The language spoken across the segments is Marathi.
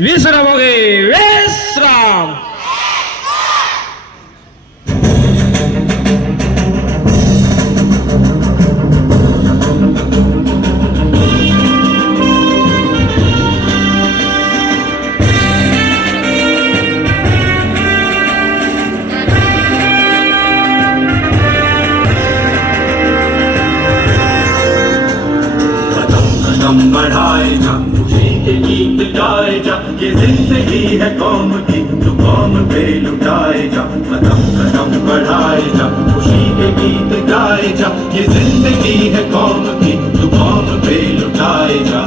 विश्रामोगे विश्राम. बढ़ाए जा, खुशी के गीत गाए जा, ये जिंदगी है कौम की, तू कौम पे लुटाए जा. कदम कदम बढ़ाए जा, खुशी के गीत गाए जा, ये जिंदगी है कौम की, तू कौम पे लुटाए जा.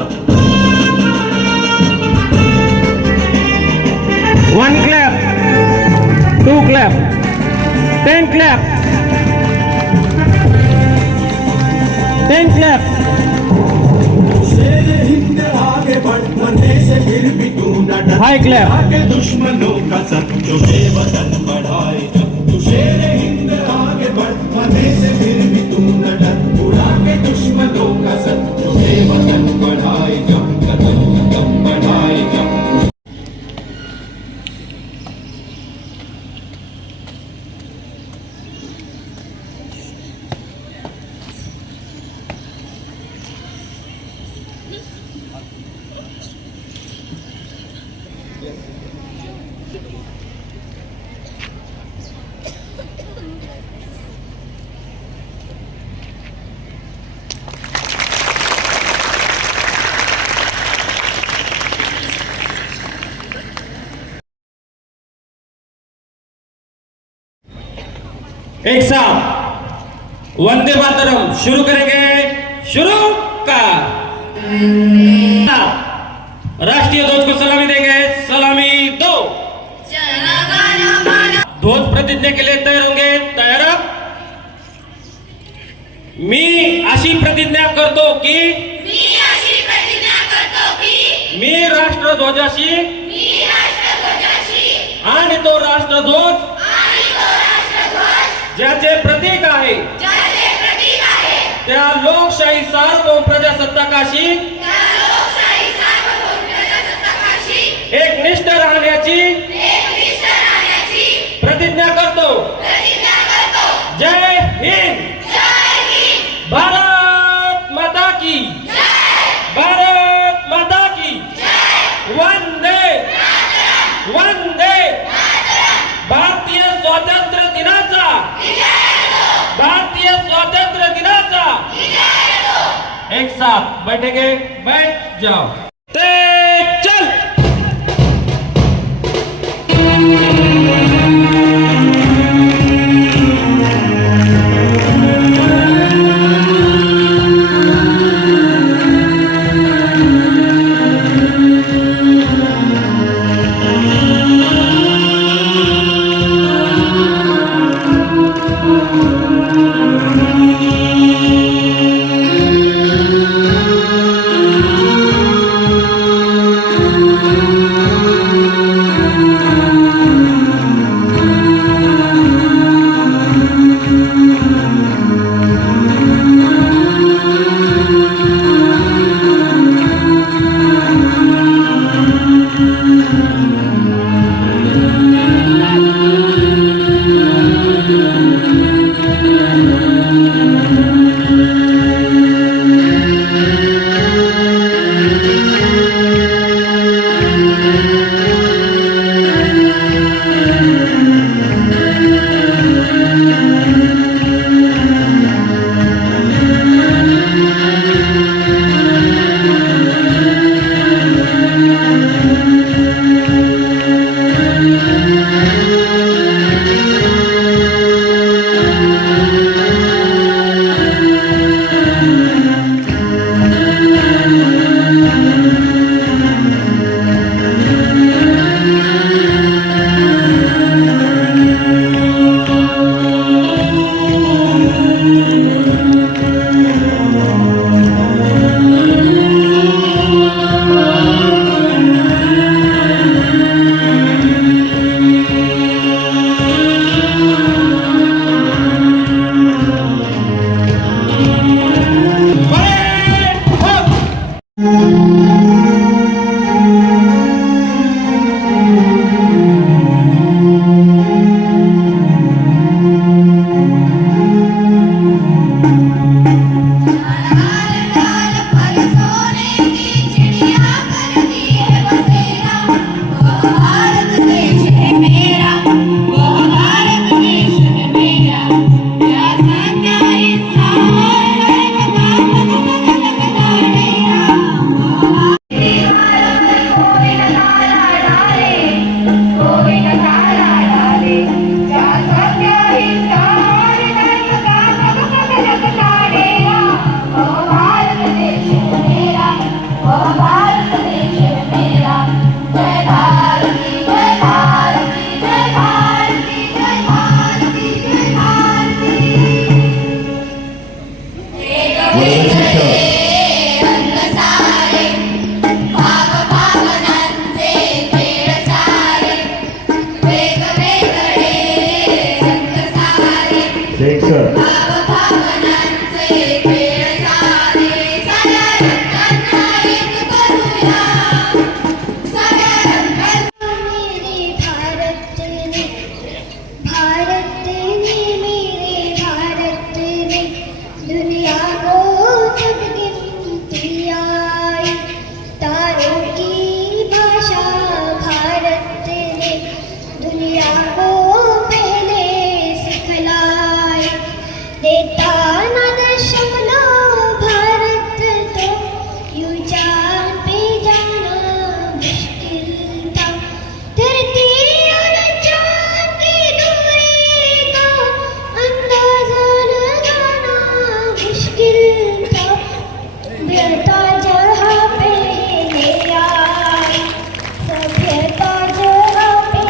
One clap, two clap, 10 clap, 10 clap. फिर भी तू न डर, हाई क्लैप. आगे दुश्मनों का सर जो वतन बढ़ाए जा. तू शेर हिंद आगे बढ़, मने से फिर भी तू न डर, उड़ा के दुश्मनों का सर जो वतन बढ़ाए जा. कदम कदम बढ़ाए जा. एक साथ वंदे मातरम शुरू करेंगे. शुरू का राष्ट्रीय ध्वज को सलामी देंगे. सलामी दो. ध्वज प्रतिज्ञा के लिए तैयार होंगे. तैयार. मी अशी प्रतिज्ञा करतो की मी राष्ट्रध्वजाशी आणि तो राष्ट्रध्वज ज्याचे प्रतीक आहे त्या लोकशाही सार्वभौम प्रजासत्ताकाशी एकनिष्ठ राहण्याची प्रतिज्ञा करतो. जय हिंद. भारत माता की. भारत माता की. वंदे वंदे. भारतीय स्वातंत्र्य दिनाचा भारतीय स्वातंत्र्य दिनाचा एक साथ बैठेंगे. बैठ जाओ. ते चल. कर. भावनांचे खेळ सारे साऱ्या रंगांना एक करूया साऱ्या रंगांना मेरे भारत ने मेरे भारत ने दुनिया को जब गिनती आई तारों की भाषा भारत ने दुनिया को पहले सिखलाई देता न दशमलव भारत तो यूं चांद पे जाना मुश्किल था धरती और चांद की दूरी का अंदाजा लगाना मुश्किल था सभ्यता जहाँ पे ले आई सभ्यता जहाँ पे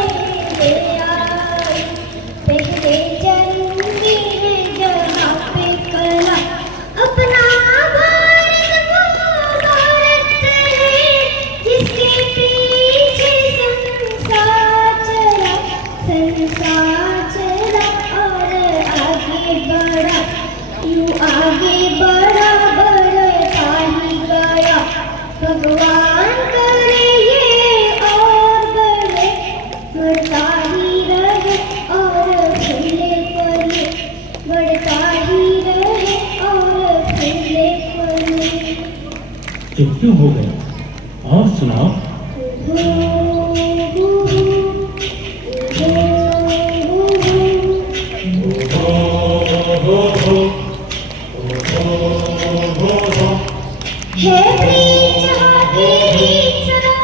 ले आई पहले जन्मी है जहाँ पे कला अपना भारत वो भारत है जिसके पीछे संसार चला और आगे बढ़ा यूं आगे बढ़ा बढ़ता ही गया भगवान करे ये और बढ़े बढ़ता ही रहे और फूले फले बढ़ता ही रहे और फूले फले चुप क्यों हो गए? और सुनाओ. हे प्रीत तेरी सदा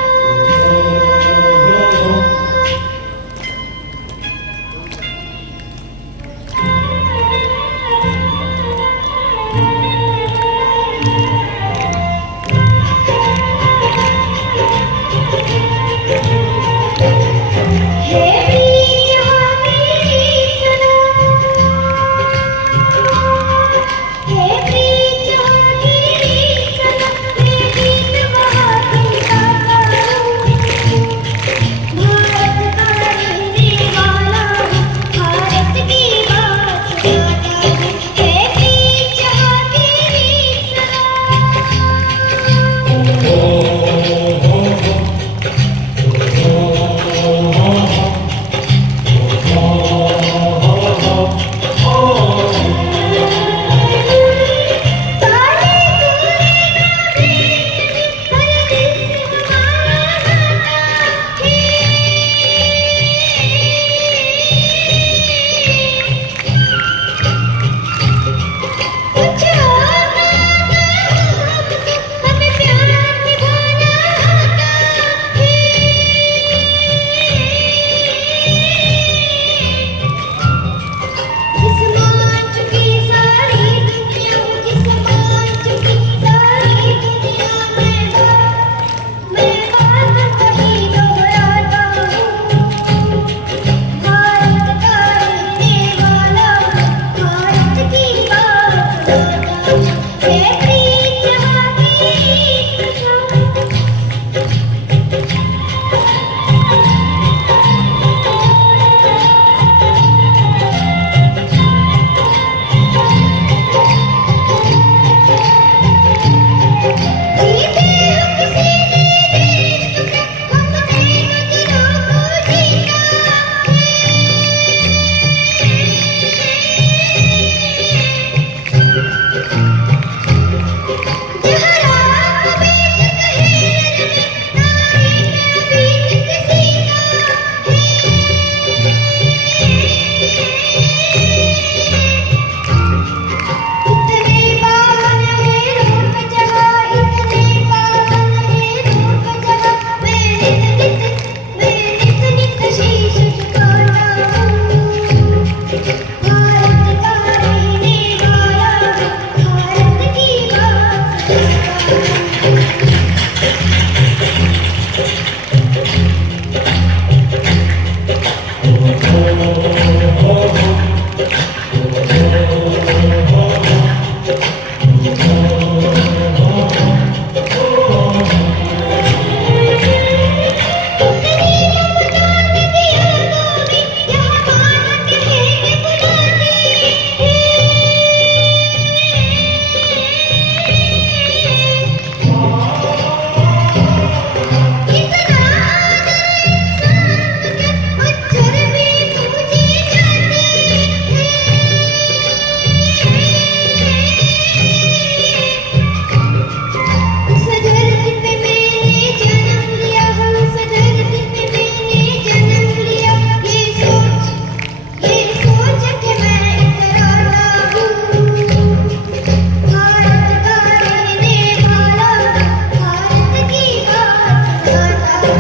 Good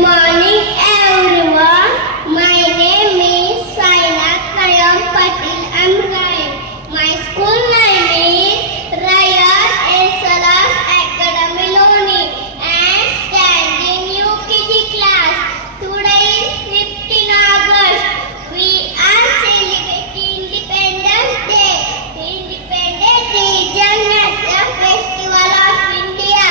morning, everyone. My name is Sainath Nayam Patil Amrai. My school name is Rayat Salas Academy Loni and standing UKG class. Today is 15 August. We are celebrating Independence Day. Independence Day is a national festival of India.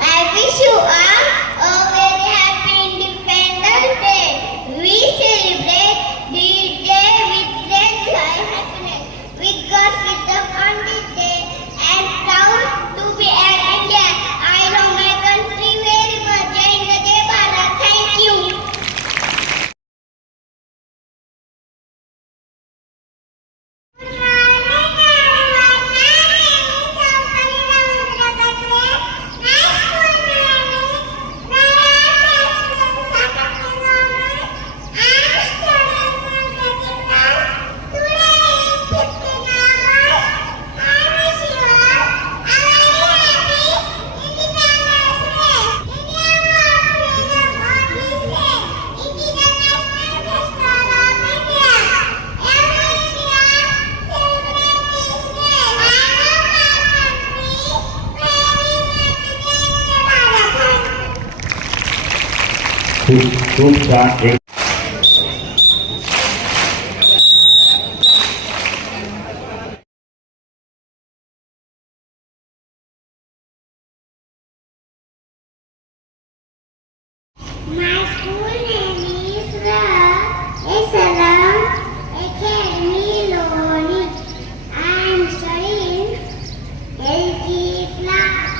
I wish you all a very happy Independence Day. We celebrate this day with great joy, happiness. We got freedom on this day and proud to be an Indian. I love my country very much. Jai Hind, Jai Bharat. Thank you. खूप छान एक My school name is Salam Academy Loni. I am studying LG class.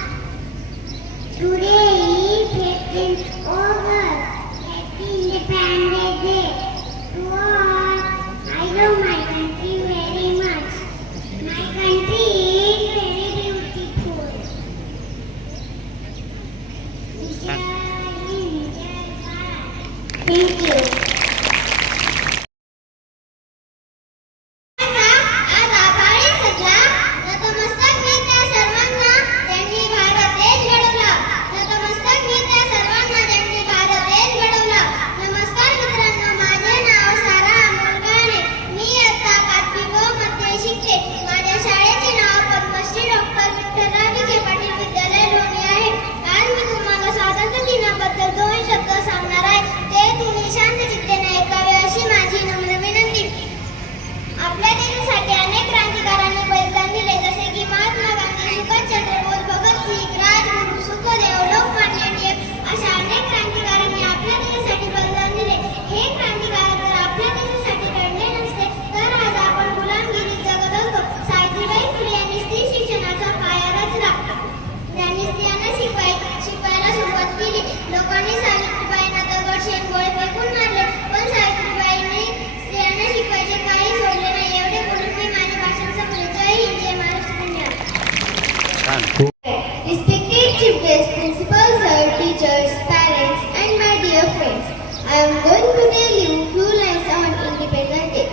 Today is 15th August. Happy Independence Day to all. I love my country very much. My country is very beautiful. Jai Hind, Jai Bharat. Thank you. आज आभारी सजला नतमस्तक मी त्या सर्वांना ज्यांनी भारत देश घडवला. नतमस्तक मी त्या सर्वांना ज्यांनी भारत देश घडवला. नमस्कार मित्रांनो, माझे नाव सारा अमोल काणे. मी इयत्ता 5वी ब मध्ये शिकते. माझ्या शाळेचे नाव पद्मश्री डॉक्टर विठ्ठलराव विखे पाटील विद्यालय लोणी आहे. आज मी तुम्हाला स्वातंत्र्य दिनाबद्दल 2 शब्द सांगणार आहे. ते तुम्ही शांत चित्तेने ऐकावे अशी माझी नम्र विनंती. आपल्या देशासाठी अनेक क्रांतिकारकांनी बलिदान दिले, जसे की महात्मा गांधी, सुभाषचंद्र बोस, भगतसिंग, राजगुरू, सुखदेव, लोकमान्य टिळक अशा अनेक क्रांतिकारकांनी आपल्या देशासाठी बलिदान दिले. हे क्रांतिकारक जर आपल्या देशासाठी लढले नसते तर आज आपण गुलामगिरीत जगत असतो. सावित्रीबाई फुले यांनी स्त्री शिक्षणाचा पाया रचला. त्यांनी स्त्रियांना शिकवायला सुरुवात केली. लोकांनी सावित्रीबाईंना दगड शेणगोळे फेकून मारले, पण सावित्रीबाईंनी स्त्रियांना शिकवायचे काही सोडले नाही. एवढे बोलून मी माझे भाषण संपले. जय हिंद, जय महाराष्ट्र. धन्यवाद. Respected chief guests, principals, sir, teachers, parents, and my dear friends, I am going to tell you few lines on Independence Day.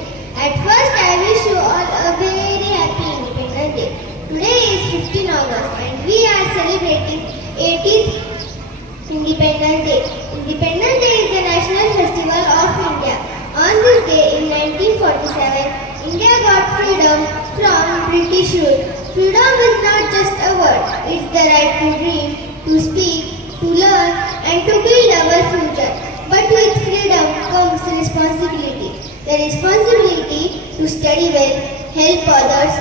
At first, I wish you all a very happy Independence Day. Today is 15 August, and we are celebrating 18th Independence Day. Independence Day is the national festival of India. On this day in 1947, India got freedom from British rule. Freedom is not just a word, it's the right to dream, to speak, to learn and to build our future. But with freedom comes responsibility. The responsibility to study well, help others,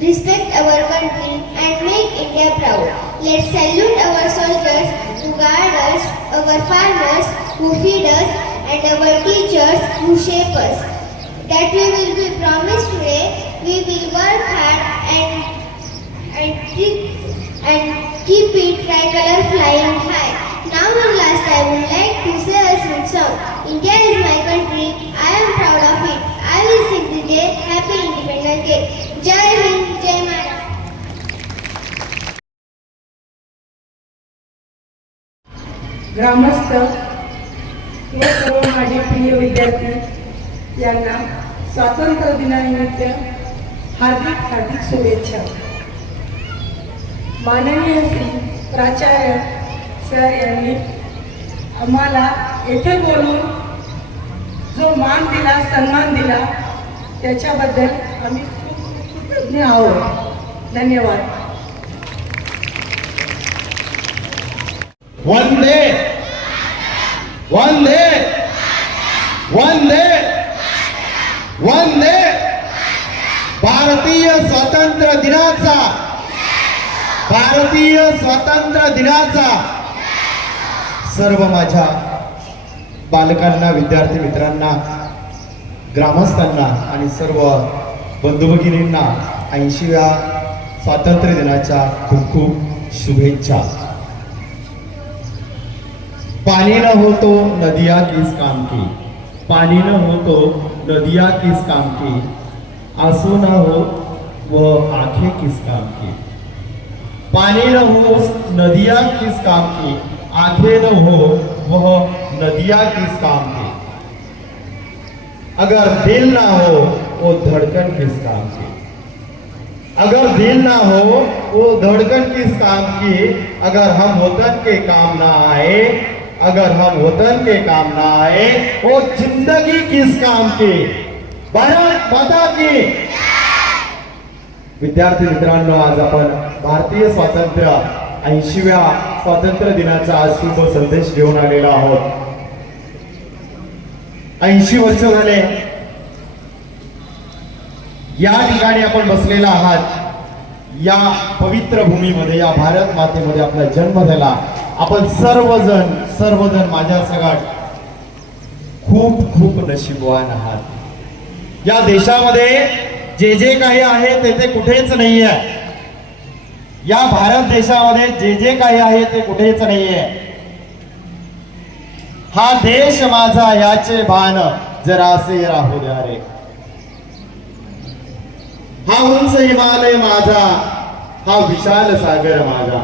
respect our country and make India proud. Let's salute our soldiers who guard us, our farmers who feed us and our teachers who shape us. That we will be promised today, we will work hard and keep it tricolor flying high. Now and last I would like to say a sweet song. India is my country ग्रामस्थ व सर्व माझे प्रिय विद्यार्थी यांना स्वातंत्र्य दिनानिमित्त हार्दिक हार्दिक शुभेच्छा. माननीय श्री प्राचार्य सर यांनी आम्हाला येथे बोलून जो मान दिला, सन्मान दिला, त्याच्याबद्दल आम्ही खूप कृतज्ञ आहोत. धन्यवाद. वंदे वंदे वंदे वंदे. भारतीय स्वातंत्र्य दिनाचा, भारतीय स्वातंत्र्य दिनाचा सर्व माझ्या बालकांना, विद्यार्थी मित्रांना, ग्रामस्थांना आणि सर्व बंधू भगिनींना 80व्या स्वातंत्र्य दिनाच्या खूप खूप शुभेच्छा. पानी न हो तो नदिया किस काम की, पानी न हो तो नदिया किस काम की, आंसू न हो वह आंखें किस काम की. पानी न हो नदिया किस काम की, आंखें न हो वह नदिया किस काम की. अगर दिल ना हो वो धड़कन किस काम की. अगर दिल ना हो वो धड़कन किस काम की. अगर हम वतन के काम ना आए, अगर हम वतन के काम ना आए, वो जिंदगी किस काम की. भारत माता की. विद्यार्थी मित्रांनो, आज आपण भारतीय स्वातंत्र्य 80व्या स्वातंत्र्य दिनाचा आज शुभ संदेश घेऊन आलेलो आहोत. 80 वर्ष झाले या ठिकाणी आपण बसलेला आहात. या पवित्र भूमीमध्ये, या भारत मातेमध्ये आपला जन्म झाला. आपण सर्वजण माझ्या सगळ्यात खूप खूप नशीबवान आहात. या देशामध्ये जे जे काही आहे ते कुठेच नाहीये. या भारत देशामध्ये जे जे काही आहे ते कुठेच नाहीये. हा देश माझा याचे भान जरासे राहू द्या रे. हा उंच हिमालय माझा, हा विशाल सागर माझा.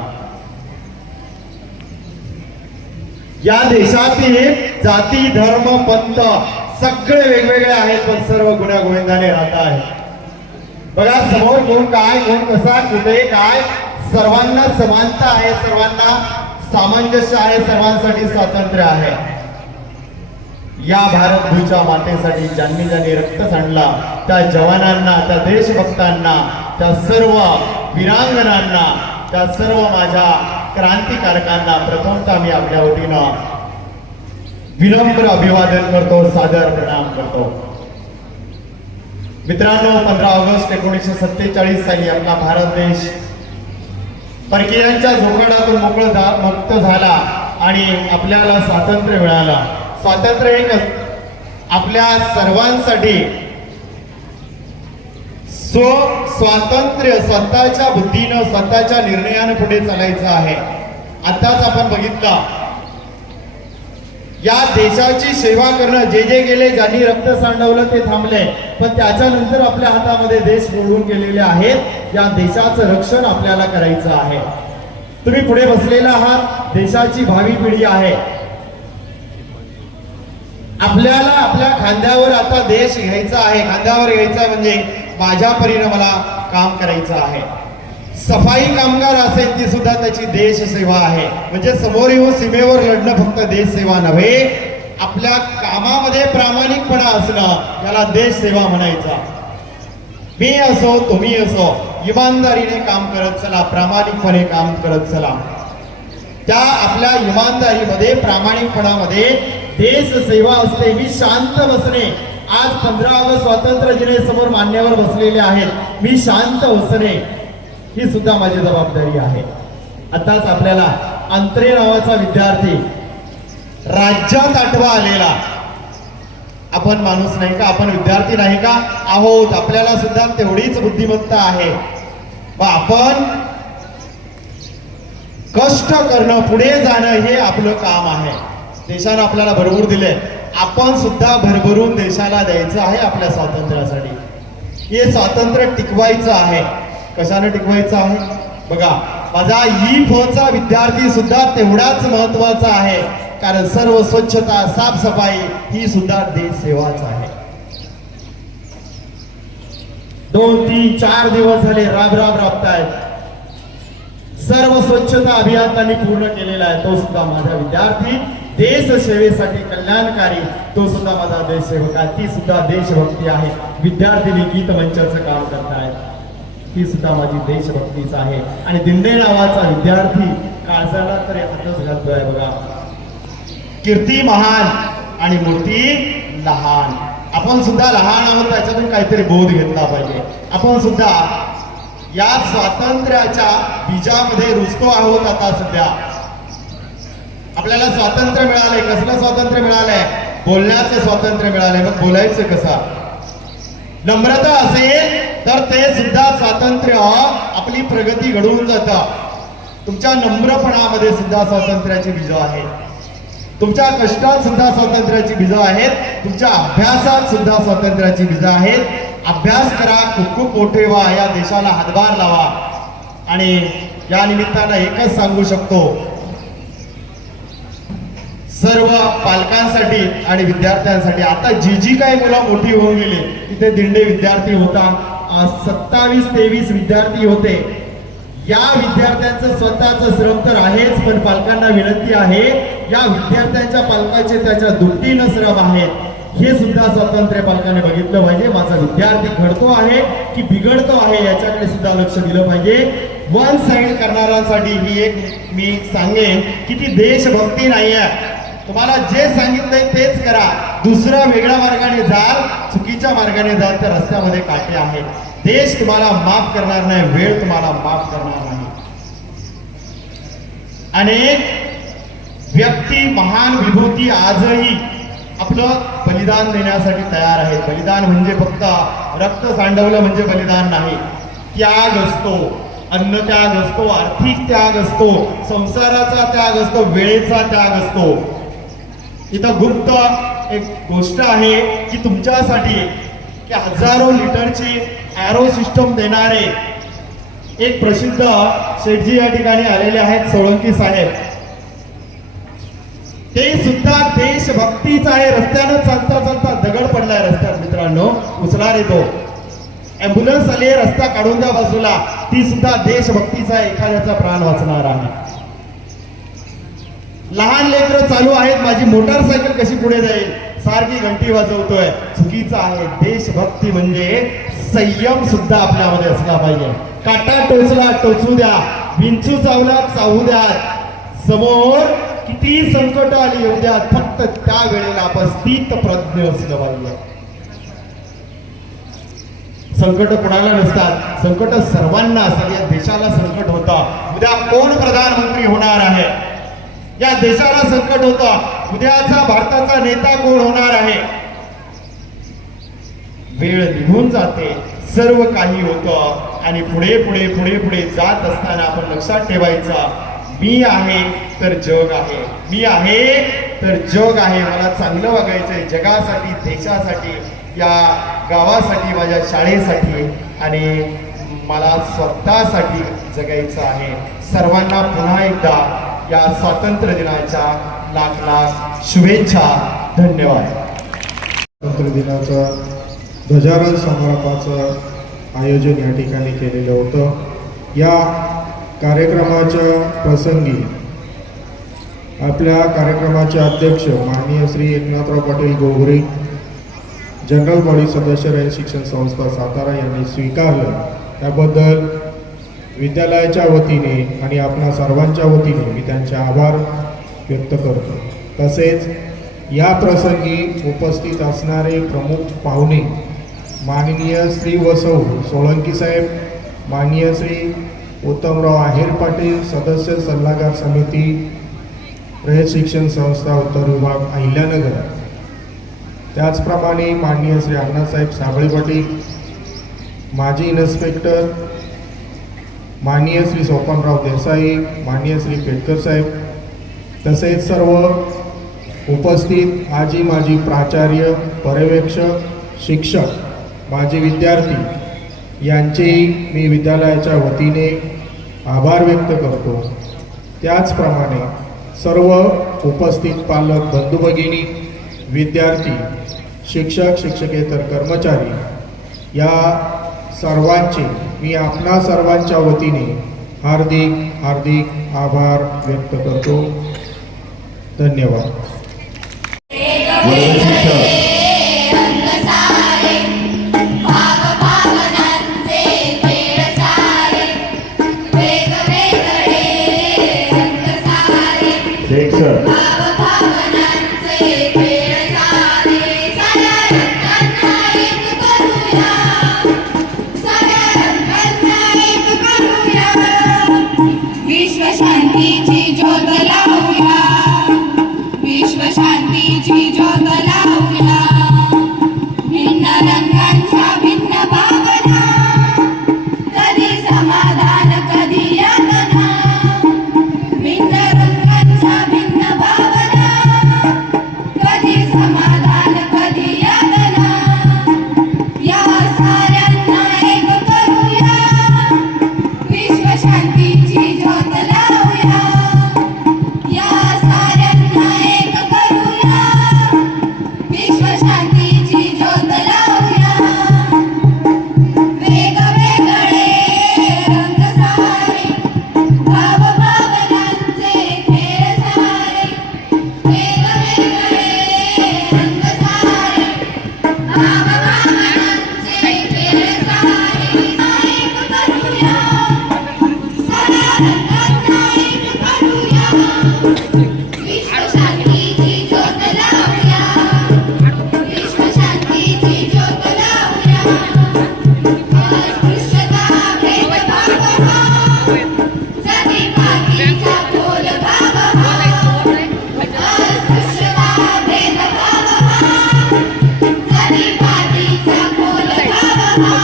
या देशातील जाती, धर्म, पंथ सगळे वेगवेगळे आहेत, पण सर्व गुण्यागोविंदाने राहत आहेत. बघा, समोर कोण काय, कोण कसा, कुठे काय, सर्वांना समानता आहे, सर्वांना सामंजस्य आहे, सर्वांसाठी स्वातंत्र्य आहे. या भारत भूमीच्या मातेसाठी ज्यांनी रक्त सांडला त्या जवानांना, त्या देशभक्तांना, त्या सर्व वीरांगणांना, त्या सर्व माझ्या क्रांतिकारकांना प्रथमतः मी आपल्या वतीनं विनम्र अभिवादन करतो, सादर प्रणाम करतो. मित्रांनो, 15 ऑगस्ट 1947 साली आपला भारत देश परकीयांच्या झोकाडातून मुक्त झाला आणि आपल्याला स्वातंत्र्य मिळाला. स्वातंत्र्य एक आपल्या सर्वांसाठी स्वातंत्र्य स्वतःच्या बुद्धीनं, स्वतःच्या निर्णयानं पुढे चालायचं आहे. आताच आपण बघितलं, या देशाची सेवा करणं, जे जे गेले, ज्यांनी रक्त सांडवलं ते थांबले, पण त्याच्यानंतर आपल्या हातामध्ये देश निवडून गेलेले आहेत. या देशाचं रक्षण आपल्याला करायचं आहे. तुम्ही पुढे बसलेला आहात, देशाची भावी पिढी आहे. आपल्याला आपल्या खांद्यावर आता देश घ्यायचा आहे. खांद्यावर घ्यायचा म्हणजे माझ्या परीनं मला काम करायचं आहे. सफाई कामगार असेल ती सुद्धा त्याची देश सेवा आहे. म्हणजे समोर येऊन सीमेवर लढणं फक्त देश सेवा नव्हे, आपल्या कामामध्ये प्रामाणिकपणा असणं याला देश सेवा म्हणायचा. मी असो, तुम्ही असो, इमानदारीने काम करत चला, प्रामाणिकपणे काम करत चला. त्या आपल्या इमानदारीमध्ये, प्रामाणिकपणामध्ये देश सेवा असते. मी शांत बसणे, आज 15 ऑगस्ट स्वातंत्र्य दिनासमोर मान्यवर बसलेले आहेत, मी शांत बसणे ही सुद्धा माझी जबाबदारी आहे. आताच आपल्याला अंतरे नावाचा विद्यार्थी राज्यात आठवा आलेला, आपण माणूस नाही का, आपण विद्यार्थी नाही का आहोत, आपल्याला सुद्धा तेवढीच बुद्धिमत्ता आहे. आपण कष्ट करणं, पुढे जाणं हे आपलं काम आहे. देशानं आपल्याला भरभूर दिले, आपण सुद्धा भरभरून देशाला द्यायचं आहे आपल्या स्वातंत्र्यासाठी. हे स्वातंत्र्य टिकवायचं आहे. कशाने टिकवायचं आहे बघा, माझा चा विद्यार्थी सुद्धा तेवढाच महत्वाचा आहे, कारण सर्व स्वच्छता साफसफाई ही सुद्धा देश सेवाच आहे. 2, 3, 4 दिवस झाले राबतायत. सर्व स्वच्छता अभियान त्यांनी पूर्ण केलेला आहे. तो सुद्धा माझा विद्यार्थी देश सेवेसाठी कल्याणकारी, तो सुद्धा माझा देशसेवक आहे. ती सुद्धा देशभक्ती आहे. विद्यार्थी गीत मंचाचं काम करतायत, ती सुद्धा माझी देशभक्तीच आहे. आणि दिंडे नावाचा विद्यार्थी काळजाला तरी हातच घालतोय बघा. कीर्ती महान आणि मूर्ती लहान. आपण सुद्धा लहान आहोत, त्याच्यातून काहीतरी बोध घेतला पाहिजे. आपण सुद्धा या स्वातंत्र्याच्या बीजामध्ये रुजतो आहोत. आता सध्या आपल्याला स्वातंत्र्य मिळाले. कसलं स्वातंत्र्य मिळालंय? बोलण्याचं स्वातंत्र्य मिळालंय. मग बोलायचं कसं? नम्रता असेल तर ते सुद्धा स्वातंत्र्य आपली प्रगती घडवून जातं. तुमच्या नम्रपणामध्ये सुद्धा स्वातंत्र्याची बीज आहेत. तुमच्या कष्टात सुद्धा स्वातंत्र्याची बीज आहेत. तुमच्या अभ्यासात सुद्धा स्वातंत्र्याची बीज आहेत. अभ्यास करा, खूप खूप मोठे व्हा, या देशाला हातभार लावा. आणि या निमित्तानं एकच सांगू शकतो, सर्व पालकांसाठी आणि विद्यार्थ्यांसाठी, आता जी काही मुलं मोठी होऊन गेली, तिथे दिंडे विद्यार्थी होता, 27-23 विद्यार्थी होते. या विद्यार्थ्यांचं स्वतःचं श्रम तर आहेच, पण पालकांना विनंती आहे, या विद्यार्थ्यांच्या पालकाचे त्याच्या दुपटीनं श्रम आहेत. हे सुद्धा स्वातंत्र्य पालकाने बघितलं पाहिजे. माझा विद्यार्थी घडतो आहे की बिघडतो आहे याच्याकडे सुद्धा लक्ष दिलं पाहिजे. वन साइड करणाऱ्यांसाठी ही एक मी सांगेन की ती देशभक्ती नाही आहे. तुम्हाला जे सांगितलंय तेच करा. दुसरा वेगळ्या मार्गाने जाल, चुकीच्या मार्गाने जाल तर रस्त्यामध्ये काटे आहेत. देश तुम्हाला माफ करणार नाही, वेळ तुम्हाला माफ करणार नाही. अनेक व्यक्ती, महान विभूती आजही आपलं बलिदान देण्यासाठी तयार आहे. बलिदान म्हणजे फक्त रक्त सांडवलं म्हणजे बलिदान नाही. त्याग असतो, अन्न त्याग असतो, आर्थिक त्याग असतो, संसाराचा त्याग असतो, वेळेचा त्याग असतो. इथं गुप्त एक गोष्ट आहे की तुमच्यासाठी की हजारो लिटरची ॲरो सिस्टम देणारे एक प्रसिद्ध शेठजी या ठिकाणी आलेले आहेत, सोळंकी साहेब. ते सुद्धा देशभक्तीच आहे. रस्त्यानं चालता चालता दगड पडलाय रस्त्यात मित्रांनो, उचला रे तो. ॲम्ब्युलन्स आली, रस्ता काढून द्या बाजूला, ती सुद्धा देशभक्तीचा आहे. एखाद्याचा प्राण वाचणार आहे. लहान लेकरं चालू आहेत, माझी मोटारसायकल कशी पुढे जाईल, सारखी घंटी वाजवतोय, चुकीचं आहे. देशभक्ती म्हणजे संयम सुद्धा आपल्यामध्ये असला पाहिजे. काटा टोचला टोचू द्या, विंचू चावला चावू द्या, समोर किती संकट आली येऊ द्या, फक्त त्या वेळेला आपण स्थित प्रज्ञ असलं पाहिजे. संकट कोणाला नसतात, संकट सर्वांना, सगळ्या देशाला संकट होतं. उद्या कोण प्रधानमंत्री होणार आहे, या देशाला संकट होतं. उद्याचा भारताचा नेता कोण होणार आहे, वेळ निघून जाते, सर्व काही होतं. आणि पुढे पुढे पुढे पुढे जात असताना आपण लक्षात ठेवायचं, मी आहे तर जग आहे, मी आहे तर जग आहे. मला चांगलं वागायचंय जगासाठी, देशासाठी, या गावासाठी, माझ्या शाळेसाठी आणि मला स्वतःसाठी जगायचं आहे. सर्वांना पुन्हा एकदा या स्वातंत्र्य दिनाच्या लाख लाख शुभेच्छा. धन्यवाद. स्वातंत्र्य दिनाचा ध्वजारोहण समारंभाचं आयोजन या ठिकाणी केलेलं होतं. या कार्यक्रमाच्या प्रसंगी आपल्या कार्यक्रमाचे अध्यक्ष माननीय श्री एकनाथराव पाटील गोगरे, जनरल बॉडी सदस्य रयत शिक्षण संस्था सातारा यांनी स्वीकारलं. त्याबद्दल विद्यालयाच्या वतीने आणि आपणा सर्वांच्या वतीने मी त्यांचे आभार व्यक्त करतो. तसेच या प्रसंगी उपस्थित असणारे प्रमुख पाहुणे माननीय श्री वसौ सोळंकी साहेब, माननीय श्री उत्तमराव आहेर पाटील, सदस्य सल्लागार समिती रयत शिक्षण संस्था उत्तर विभाग अहिल्यानगर, त्याचप्रमाणे माननीय श्री अण्णासाहेब साबळे पाटील, माजी इन्स्पेक्टर माननीय श्री सोपानराव देसाई, माननीय श्री पेटकर साहेब, तसेच सर्व उपस्थित आजी माजी प्राचार्य, पर्यवेक्षक, शिक्षक, माजी विद्यार्थी यांचेही मी विद्यालयाच्या वतीने आभार व्यक्त करतो. त्याचप्रमाणे सर्व उपस्थित पालक बंधू भगिनी, विद्यार्थी, शिक्षक शिक्षकेतर कर्मचारी या सर्वांचे मी आपणा सर्वांच्या वतीने हार्दिक हार्दिक आभार व्यक्त करतो. धन्यवाद. वर्ग शिक्षक शेख सर. विश्वशांतीची ज्योत लावूया, विश्वशांतीची ज्योत लावूया. भिन्न रंगांच्या भिन्न भावना, कधी समाधान कधी यातना. भिन्न रंगांच्या भिन्न भावना, कधी समाधान कधी यातना. या साऱ्यांना एक करूया, विश्वशांतीची ज्योत लावूया. या साऱ्यांना एक करूया, विश्वशांतीची ज्योत लावूया. वेगवेगळे रंग सारे, भावभावनांचे खेळ सारे. वेगवेगळे रंग सारे, भावभावनांचे खेळ सारे. एक करूया, साऱ्या रंगांना एक करूया, विश्वशांतीची ज्योत लावूया. विश्वशांतीची ज्योत लावूया. अस्पृश्यता भेदभाव हा, जातीपातीचा खोल भाव हा. अस्पृश्यता भेदभाव हा, जातीपातीचा खोल भाव हा.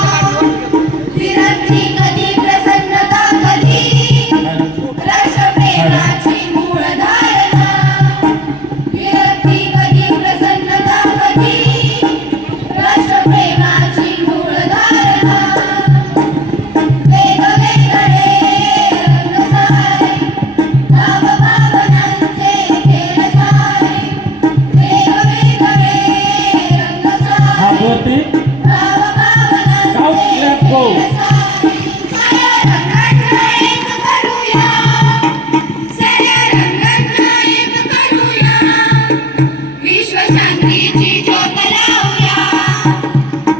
विरक्ती कधी प्रसन्नता कधी, राष्ट्रप्रेमाची मूळ धारणा. विरक्ती कधी प्रसन्नता कधी, राष्ट्रप्रेमाची मूळ धारणा. वेगवेगळे रंग सारे, भावभावनांचे खेळ सारे. वेगवेगळे रंग सारे, हातवरती भावभावनांचे खेळ सारे. साऱ्या रंगांना एक करूया, साऱ्या रंगांना एक करूया, विश्वशांतीची ज्योत लावूया.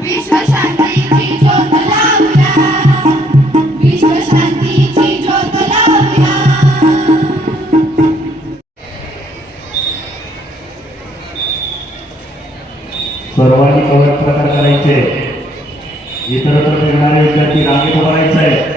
विश्वशांतीची ज्योत लावूया, विश्वशांतीची ज्योत लावूया. सर्वांनी कवच प्रकार करायचे. इतरत्र फिरणारे विद्यार्थी रांगेत उभं राहायचं आहे.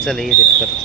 चल एडिट कर.